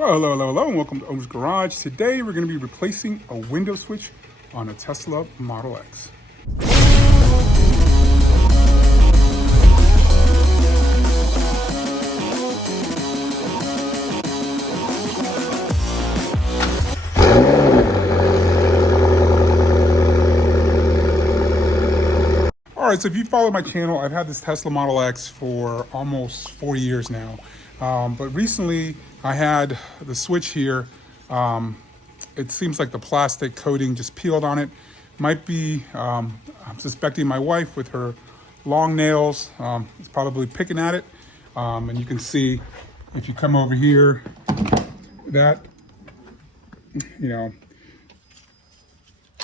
Well, hello, and welcome to Owner's Garage. Today we're going to be replacing a window switch on a Tesla Model X. Alright, so if you follow my channel, I've had this Tesla Model X for almost 4 years now. But recently I had the switch here. It seems like the plastic coating just peeled on it. Might be, I'm suspecting my wife with her long nails is probably picking at it. And you can see if you come over here that,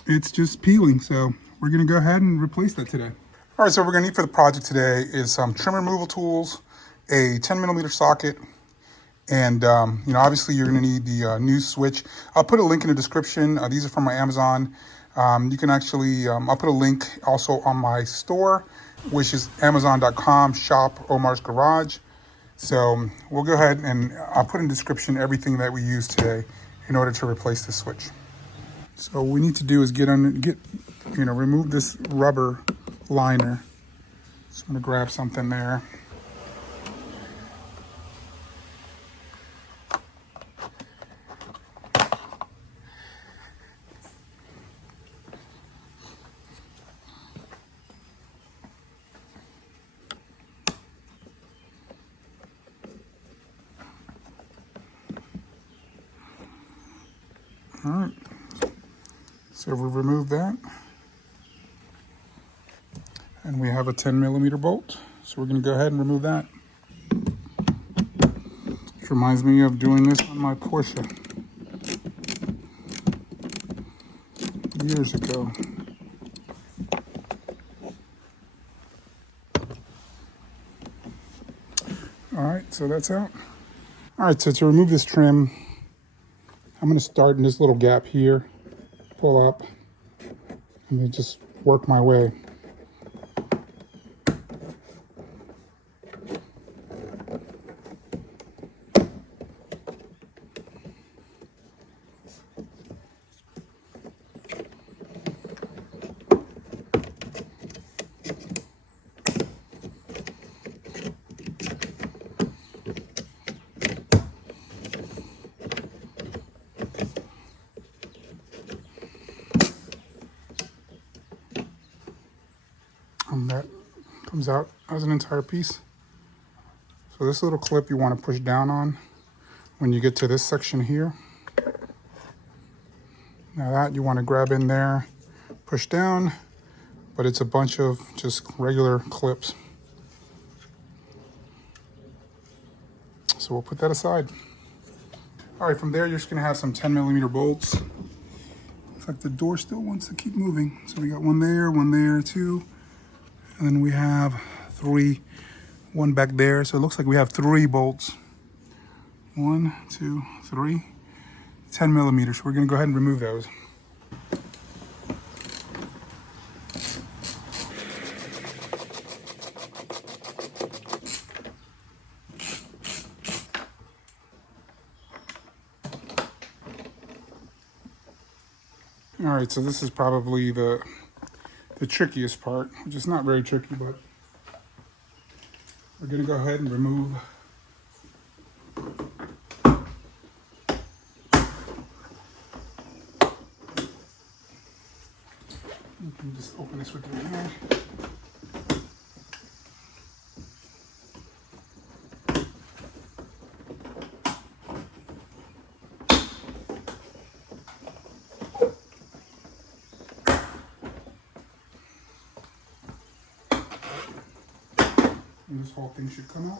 it's just peeling. So we're gonna go ahead and replace that today. All right, so what we're gonna need for the project today is some trim removal tools, a 10mm socket, and obviously you're gonna need the new switch. I'll put a link in the description. These are from my Amazon. You can actually, I'll put a link also on my store, which is amazon.com, shop Omar's Garage. So we'll go ahead and I'll put in the description everything that we use today in order to replace the switch. So what we need to do is remove this rubber liner. So I'm gonna grab something there. All right, so we'll remove that. And we have a 10mm bolt. So we're gonna go ahead and remove that. Which reminds me of doing this on my Porsche years ago. All right, so that's out. All right, so to remove this trim, I'm gonna start in this little gap here, pull up, and then just work my way. And that comes out as an entire piece. So this little clip you want to push down on when you get to this section here. Now that you want to grab in there, push down, but it's a bunch of just regular clips. So we'll put that aside. All right, from there you're just gonna have some 10mm bolts. Looks like the door still wants to keep moving. So we got one there, two. And then we have one back there. So it looks like we have 3 bolts. 1, 2, 3, 10mm. So we're gonna go ahead and remove those. All right, so this is probably the trickiest part, which is not very tricky, but we're gonna go ahead and remove you can just open this with your hand. And this whole thing should come out.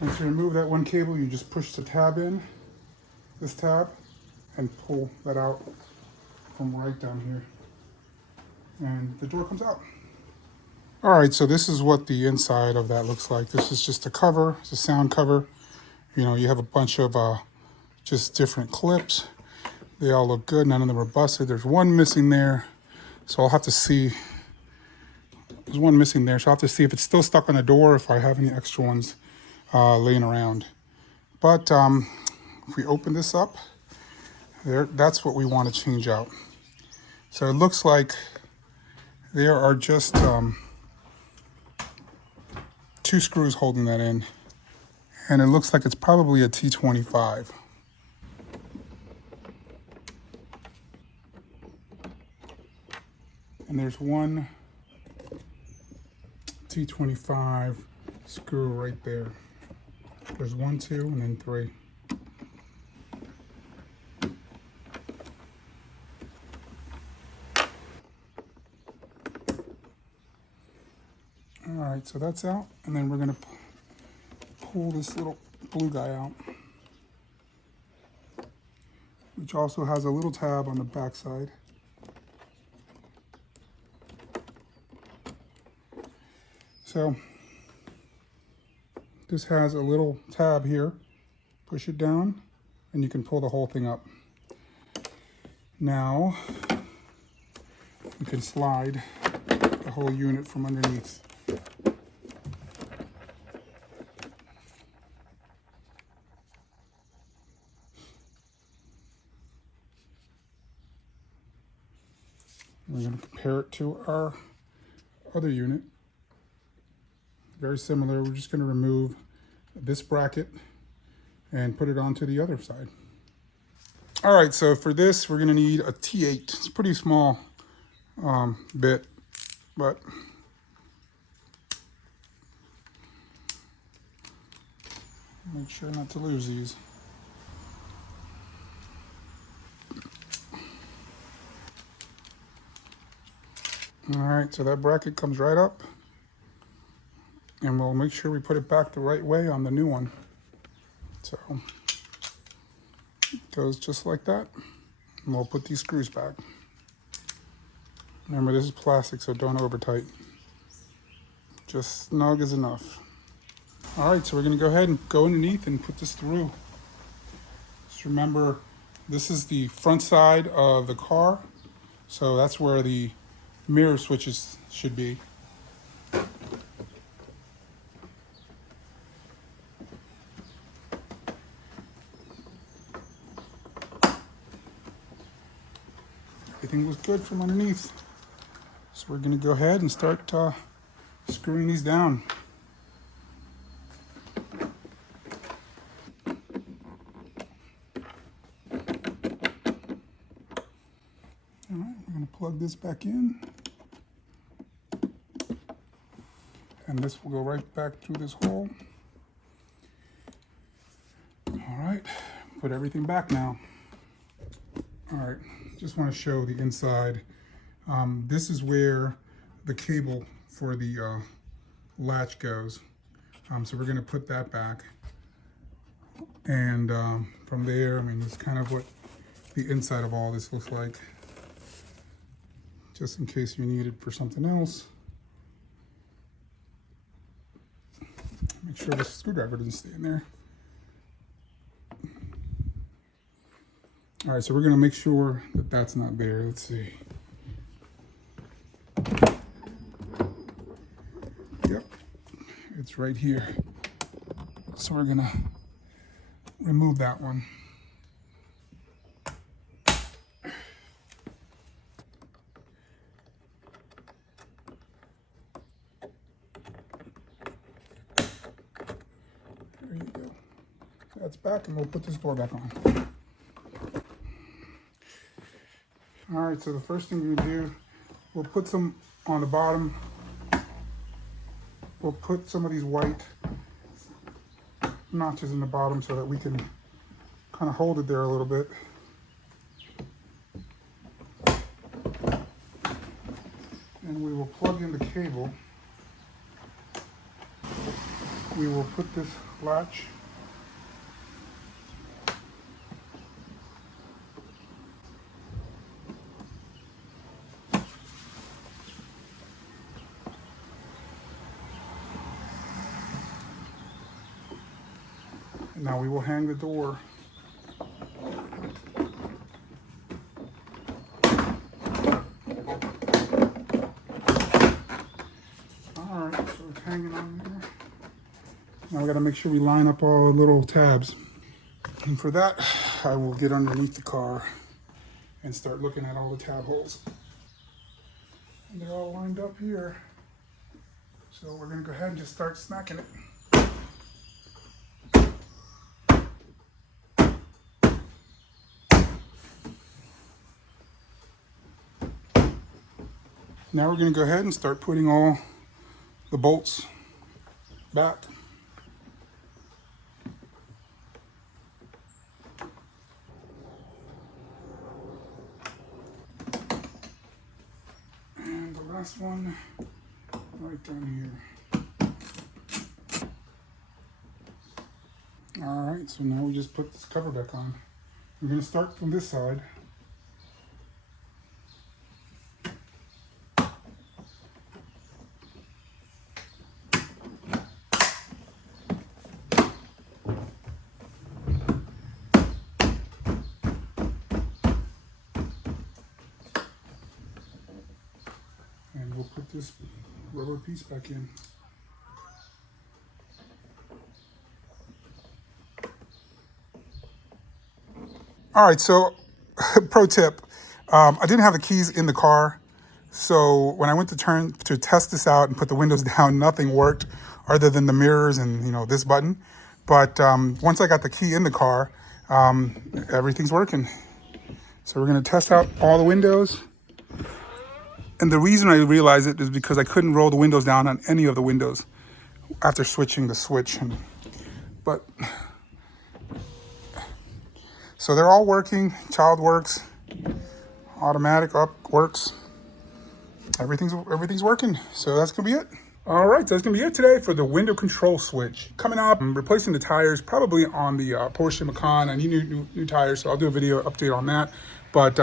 And to remove that one cable, you just push the tab in, this tab, and pull that out from right down here. And the door comes out. All right, so this is what the inside of that looks like. This is just a cover, it's a sound cover. You have a bunch of just different clips. They all look good. None of them are busted. There's one missing there. So I'll have to see. There's one missing there, so I'll have to see if it's still stuck on the door, or if I have any extra ones laying around. But if we open this up, that's what we want to change out. So it looks like there are just 2 screws holding that in, and it looks like it's probably a T25. And there's one T25 screw right there. There's 1, 2, and then 3. All right, so that's out, and then we're gonna pull this little blue guy out, which also has a little tab on the back side. So this has a little tab here. Push it down, and you can pull the whole thing up. Now you can slide the whole unit from underneath. We're going to compare it to our other unit. Very similar. We're just going to remove this bracket and put it onto the other side. All right, so for this, we're going to need a T8. It's a pretty small bit, but make sure not to lose these. All right, so that bracket comes right up, and we'll make sure we put it back the right way on the new one. So it goes just like that, and we'll put these screws back. Remember, this is plastic, so don't over tighten. Just snug is enough. All right, so we're gonna go ahead and go underneath and put this through. Just remember, this is the front side of the car, so that's where the mirror switches should be. Everything was good from underneath. So we're going to go ahead and start screwing these down. All right, we're going to plug this back in. And this will go right back through this hole. All right, put everything back now. All right, just want to show the inside. This is where the cable for the latch goes. So we're going to put that back. And from there, I mean, it's kind of what the inside of all this looks like. Just in case you need it for something else. Make sure the screwdriver doesn't stay in there. All right, so we're gonna make sure that that's not there. Let's see. Yep, it's right here. So we're gonna remove that one. There you go. That's back, and we'll put this door back on. All right, so the first thing we're gonna do, we'll put some on the bottom. We'll put some of these white notches in the bottom so that we can kind of hold it there a little bit. And we will plug in the cable. We will put this latch and now we will hang the door. Now we got to make sure we line up all the little tabs. And for that, I will get underneath the car and start looking at all the tab holes. And they're all lined up here. So we're going to go ahead and just start smacking it. Now we're going to go ahead and start putting all the bolts back. And the last one right down here. All right, so now we just put this cover back on. We're going to start from this side. And we'll put this rubber piece back in. All right, so pro tip, I didn't have the keys in the car. So when I went to test this out and put the windows down, nothing worked other than the mirrors and, you know, this button. But once I got the key in the car, everything's working. So we're gonna test out all the windows. And the reason I realized it is because I couldn't roll the windows down on any of the windows after switching the switch. So they're all working. Child works, automatic up works. Everything's working. So that's gonna be it. All right, so that's gonna be it today for the window control switch. Coming up, I'm replacing the tires probably on the Porsche Macan. I need new tires, so I'll do a video update on that. But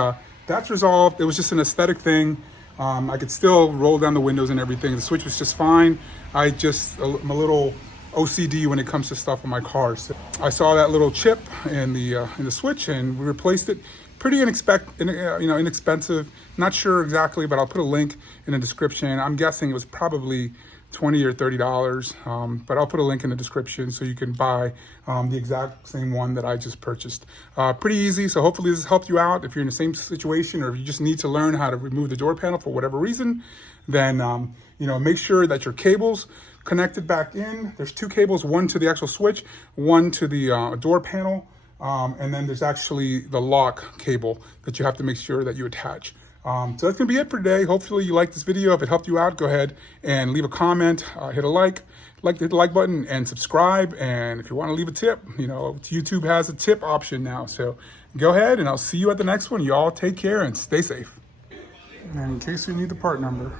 that's resolved. It was just an aesthetic thing. I could still roll down the windows and everything. The switch was just fine. I'm a little OCD when it comes to stuff on my car. So I saw that little chip in the switch and we replaced it. Pretty inexpensive. Not sure exactly, but I'll put a link in the description. I'm guessing it was probably $20 or $30, but I'll put a link in the description so you can buy the exact same one that I just purchased. Pretty easy, so hopefully this helped you out. If you're in the same situation or if you just need to learn how to remove the door panel for whatever reason, then make sure that your cables connected back in. There's two cables, one to the actual switch, one to the door panel, and then there's actually the lock cable that you have to make sure that you attach. So that's gonna be it for today. Hopefully you liked this video. If it helped you out, go ahead and leave a comment, hit the like button and subscribe. And if you wanna leave a tip, YouTube has a tip option now. So go ahead and I'll see you at the next one. You all take care and stay safe. And in case you need the part number,